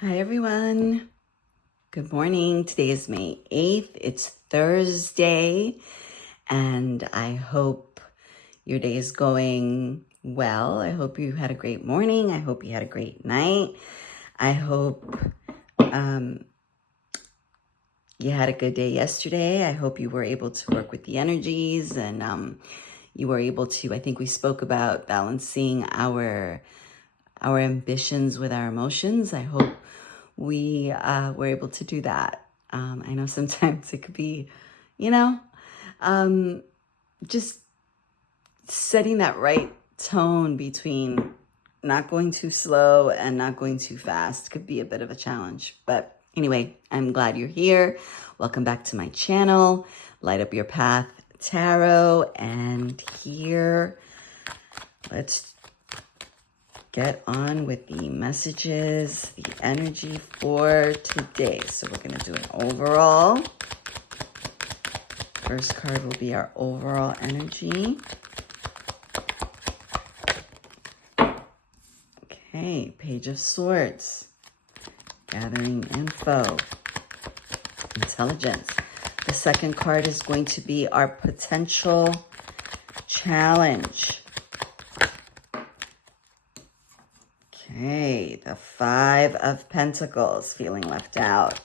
Hi, everyone. Good morning. Today is May 8th. It's Thursday, and I hope your day is going well. I hope you had a great morning. I hope you had a great night. I hope you had a good day yesterday. I hope you were able to work with the energies and you were able to, I think we spoke about balancing our ambitions with our emotions. I hope we were able to do that. I know sometimes it could be, you know, just setting that right tone between not going too slow and not going too fast could be a bit of a challenge. But anyway, I'm glad you're here. Welcome back to my channel, Light Up Your Path Tarot. And here, let's get on with the messages, the energy for today. So we're going to do an overall. First card will be our overall energy. Okay, Page of Swords. Gathering info. Intelligence. The second card is going to be our potential challenge. Okay, the Five of Pentacles, feeling left out.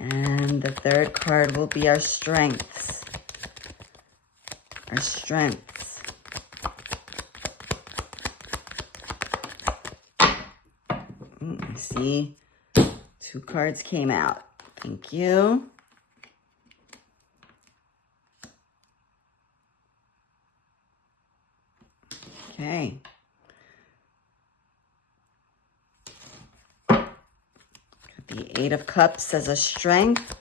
And the third card will be our strengths. Our strengths. I see 2 cards came out. Thank you. Okay. The 8 of Cups as a strength.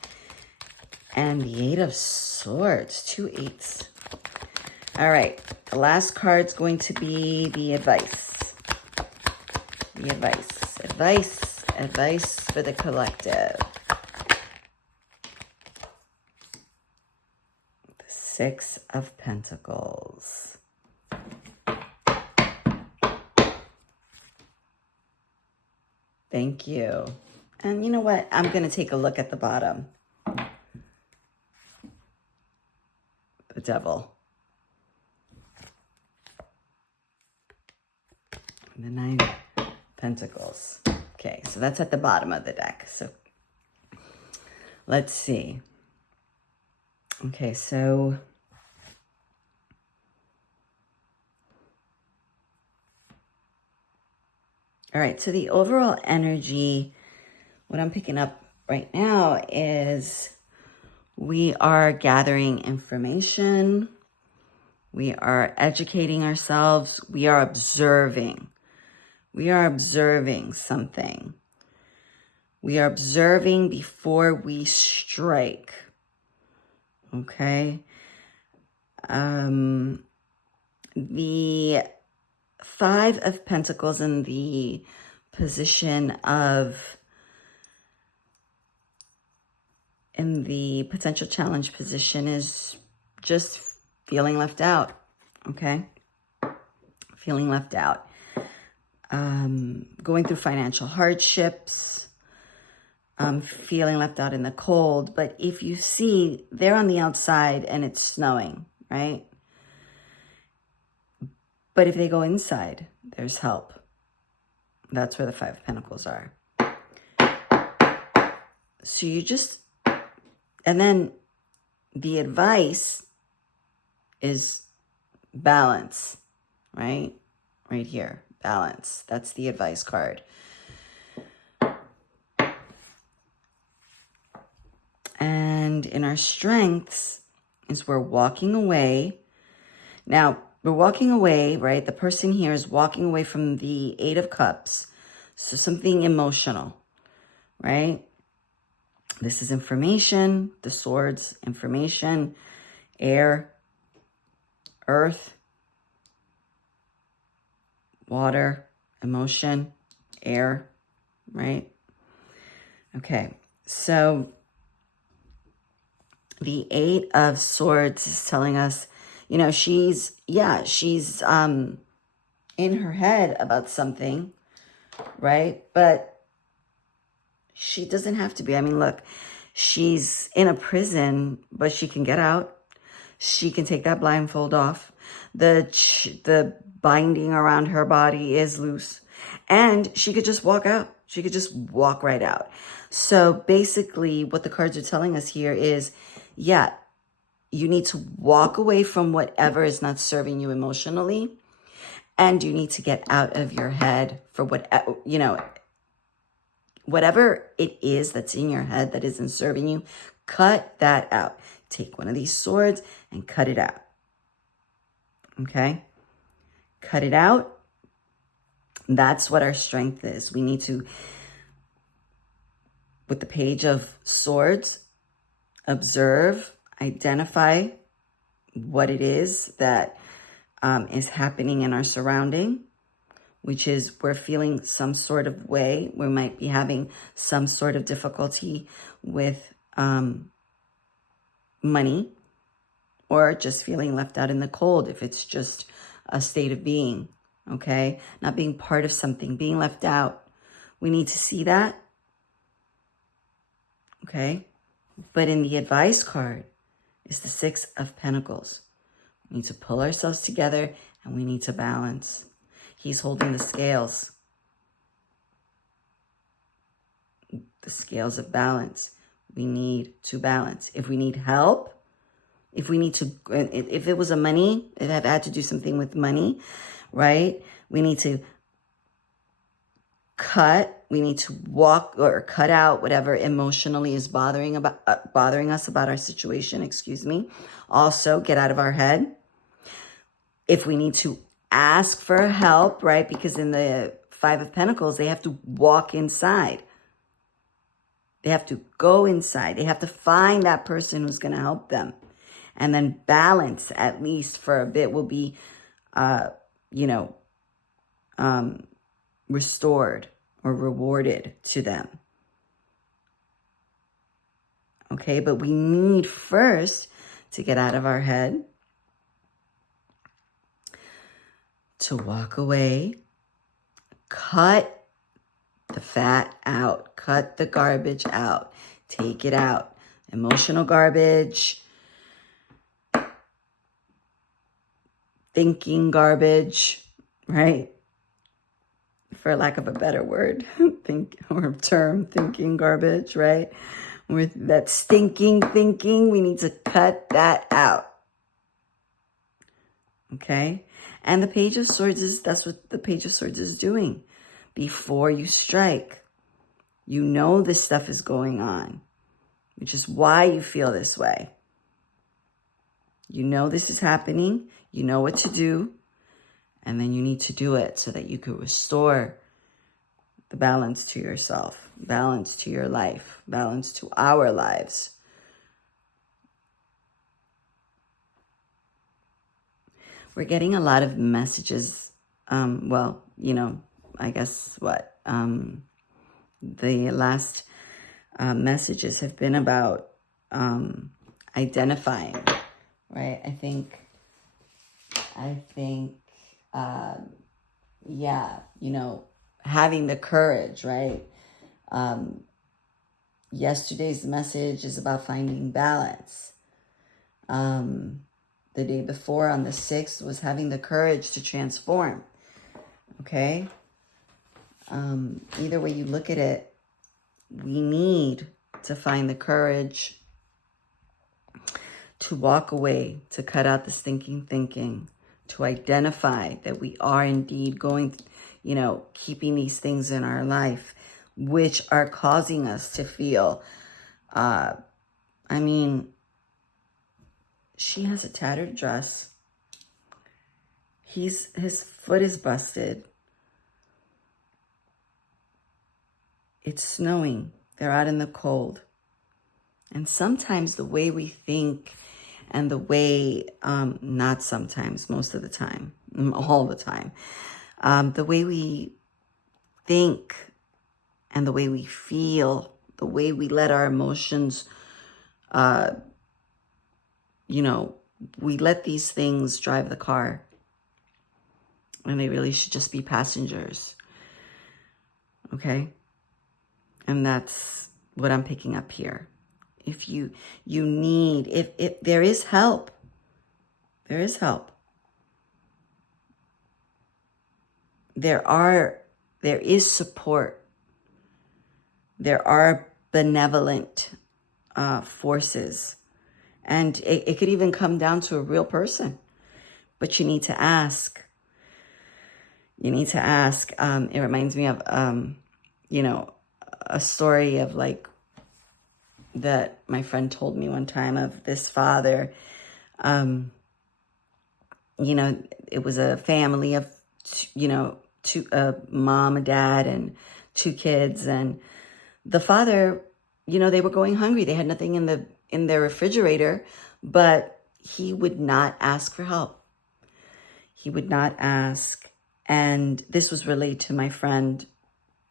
And the 8 of Swords. 2 8s. All right. The last card's going to be the advice. The advice. Advice for the collective. The 6 of Pentacles. Thank you. And you know what? I'm going to take a look at the bottom. The Devil. And the 9 of Pentacles. Okay, so that's at the bottom of the deck. So let's see. Okay, so all right, so the overall energy, what I'm picking up right now is we are gathering information. We are educating ourselves. We are observing. We are observing something. We are observing before we strike. Okay? The 5 of Pentacles in the position of, in the potential challenge position is just feeling left out. Okay? Feeling left out. Going through financial hardships, feeling left out in the cold. But if you see, they're on the outside and it's snowing, right? But if they go inside, there's help. That's where the 5 of Pentacles are. So you just, and then the advice is balance, right? Right here. Balance. That's the advice card. And in our strengths is we're walking away. Now, we're walking away, right? The person here is walking away from the 8 of Cups. So something emotional, right? This is information. The Swords, information, air, earth, water, emotion, air, right? Okay, so the 8 of Swords is telling us, you know, she's in her head about something, right? But She doesn't have to be. I mean, look, she's in a prison, but she can get out. She can take that blindfold off. The binding around her body is loose. And she could just walk out. She could just walk right out. So basically what the cards are telling us here is, yeah, you need to walk away from whatever is not serving you emotionally. And you need to get out of your head for what, you know, whatever it is that's in your head that isn't serving you, cut that out. Take one of these swords and cut it out. Okay? Cut it out. That's what our strength is. We need to, with the Page of Swords, observe, identify what it is that is happening in our surrounding, which is we're feeling some sort of way. We might be having some sort of difficulty with money, or just feeling left out in the cold if it's just a state of being, okay? Not being part of something, being left out. We need to see that, okay? But in the advice card is the Six of Pentacles. We need to pull ourselves together and we need to balance. He's holding the scales. The scales of balance. We need to balance. If we need help, if we need to, if it was a money, if I've had to do something with money, right? We need to we need to walk or cut out whatever emotionally is bothering us about our situation, excuse me. Also, get out of our head. If we need to ask for help, right? Because in the Five of Pentacles, they have to walk inside. They have to go inside. They have to find that person who's going to help them. And then balance, at least for a bit, will be, restored or rewarded to them. Okay, but we need first to get out of our head, to walk away, cut the fat out, cut the garbage out, take it out. Emotional garbage, thinking garbage, right? For lack of a better word, thinking garbage, right? With that stinking thinking, we need to cut that out. Okay? And the Page of Swords that's what the Page of Swords is doing. Before you strike, you know this stuff is going on, which is why you feel this way. You know this is happening. You know what to do. And then you need to do it so that you can restore the balance to yourself, balance to your life, balance to our lives. We're getting a lot of messages. I guess what? The last messages have been about identifying, right? I think, having the courage, right? Yesterday's message is about finding balance. The day before on the 6th was having the courage to transform, okay? Either way you look at it, we need to find the courage to walk away, to cut out the stinking thinking, to identify that we are indeed keeping these things in our life, which are causing us to feel, she has a tattered dress. His foot is busted. It's snowing. They're out in the cold. And sometimes the way we think and the way, not sometimes, most of the time, all the time, the way we think and the way we feel, the way we let our emotions, we let these things drive the car. And they really should just be passengers. Okay? And that's what I'm picking up here. If you need, if there is help, there is help. There is support. There are benevolent forces. And it could even come down to a real person. But you need to ask. You need to ask. It reminds me of, you know, a story of like that my friend told me one time of this father. You know, it was a family of, you know, a mom, a dad, and 2 kids. And the father, you know, they were going hungry. They had nothing in their refrigerator, but he would not ask for help. He would not ask. And this was relayed to my friend,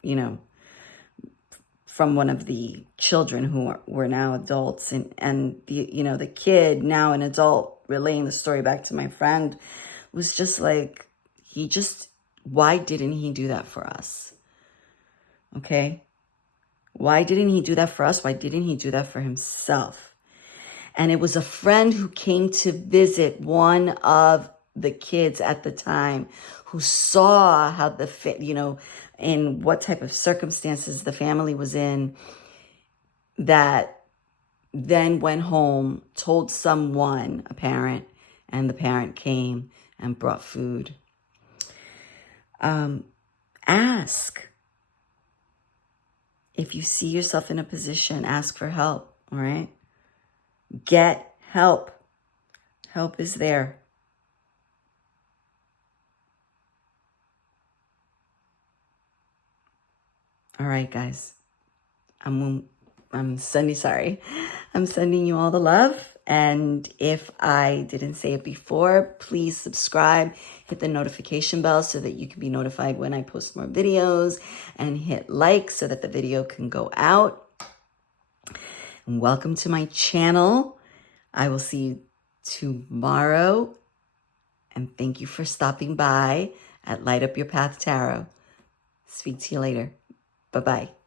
you know, from one of the children who were now adults, and the, you know, the kid, now an adult, relaying the story back to my friend, was just like, why didn't he do that for us? Okay. Why didn't he do that for us? Why didn't he do that for himself? And it was a friend who came to visit one of the kids at the time, who saw how you know, in what type of circumstances the family was in, that then went home, told someone, a parent, and the parent came and brought food. Ask. If you see yourself in a position, ask for help, all right? Get help. Help is there. All right, guys. I'm sending you all the love. And if I didn't say it before, please subscribe, hit the notification bell so that you can be notified when I post more videos, and hit like so that the video can go out. And welcome to my channel. I will see you tomorrow. And thank you for stopping by at Light Up Your Path Tarot. Speak to you later. Bye-bye.